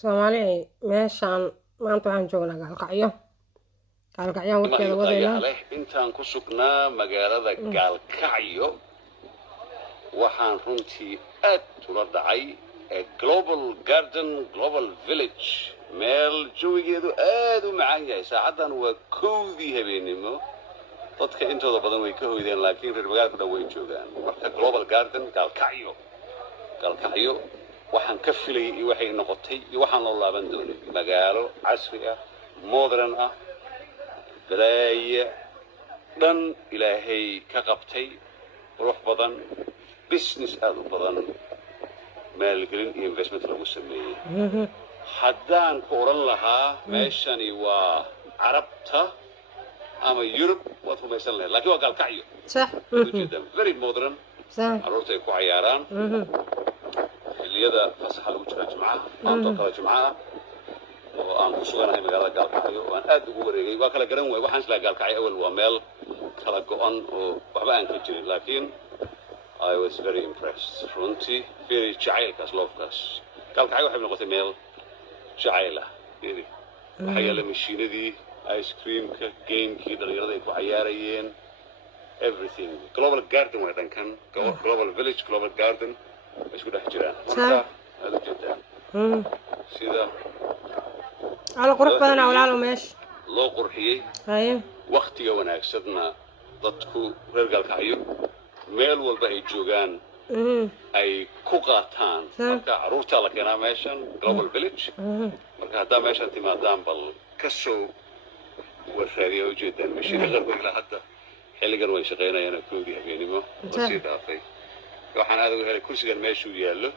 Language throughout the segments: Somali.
Soomaali meeshaan maanta waxaan joognaa Gaalkacyo. Gaalkacyaan warkeeda wadayna. Intaan ku sugnaa magaalada Gaalkacyo waxaan runtii aad ula dhacay Global Garden Global Village meel jawigeedu aad u macaan yahay. Saacadan waa 1:00 habeenimo. dadka intooda badan way ka hoydeen laakiin reer magaalku dhan way joogaan. Marka Global Garden Gaalkacyo waxaan ka filay waxay noqotay waxaan loo laaban doonay magaalo casri ah modern ah balaaya dhan ilaahay ka qabtay ruux badan business aad u badan maalgelin iyo investment lagu sameeyay haddaan ku oran lahaa meeshani waa carabta ama Europe waad rumaysan lahayd laakiin waa Gaalkacyo صح very modern صح carruurta ay ku ciyaaraan xilliyada fasaxa lagu jiro jimcaha maanta kala jimcaha oo aan ku suganahay magaalada Gaalkacyo waan aad ugu wareegay waa kala garan waay waxaan isla Gaalkacyo awal waa meel kala go'an oo waxba aan ka jirin laakiin I was very impressed runtii very jacaylkaas loofkaas Gaalkacyo waxay noqotay meel jacayl ah waxaa yaala mashiinadii ice creamka gamekii dhalinyarada ay ku ciyaarayeen everything Global Garden waa dhankan Global Village Global Garden isku dhex jiraan marka aad u jeedaan sida على قرب بدنا ولا له ماش loo qurxiyay هاي waqtiga wanaagsanna dadku reer Gaalkacyo meel walba ay joogaan ay ku qaataan marka carruurta la keenaa meeshan Global Village marka hadda meeshan timaadaan bal ka soo warshadiyo ujeedaan mashiinada qaarkood ilaa hadda xilligan way shaqeynayaan 1:00 habeenimo si dhaafay waxaan aad ugu helay kursigan meeshuu yaallo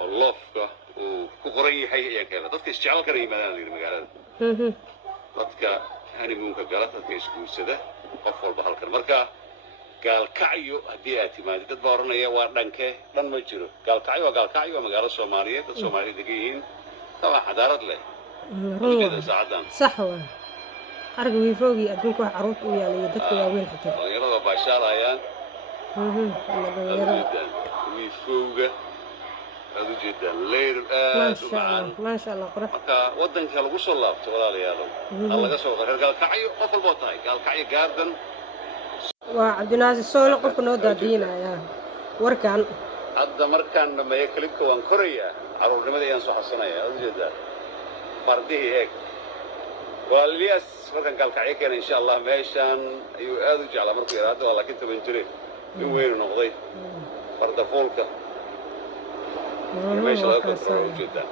oo loofka uu ku qoran yahay ayaan keenay dadka isjecel kana yimaadaan magaalada dadka honeymoonka gala dadka isguursada qof walba halkan marka Gaalkacyo haddii aad timaadid dad baa oranaya waa dhankee dhan ma jiro Gaalkacyo waa Gaalkacyo waa magaalo Soomaaliyeed dad Soomaaliyeed degan yihiin tabaa xadaarad leh saacadan صح waa arag wiifoogi adduunka wax carruurta u yaaliyo dadka waaweyn xitaa dhalinyarada baashaalayaan wiifooga aad u jeedaan leyr aad u macaan ما شاء الله قرح marka wadanka lagu soo laabto walaalayaal laga soo reer Gaalkacyo qof walba tahay Gaalkacyo Garden وعبد الناصر سول قفك نو دادينا يا وركان hadda markaan dhameeyo klibka waan korayaa carruurnimada ayaan soo xasuusanaya aad u jeedaan fardihii eeg walaaliyaas markaan Gaalkacyo keenay insha Allah meeshan ayuu aad u jeclaa markuu yaraado waa laakiin 10 jire in weyn noqday farda foolka meesha laga koro ujeedaan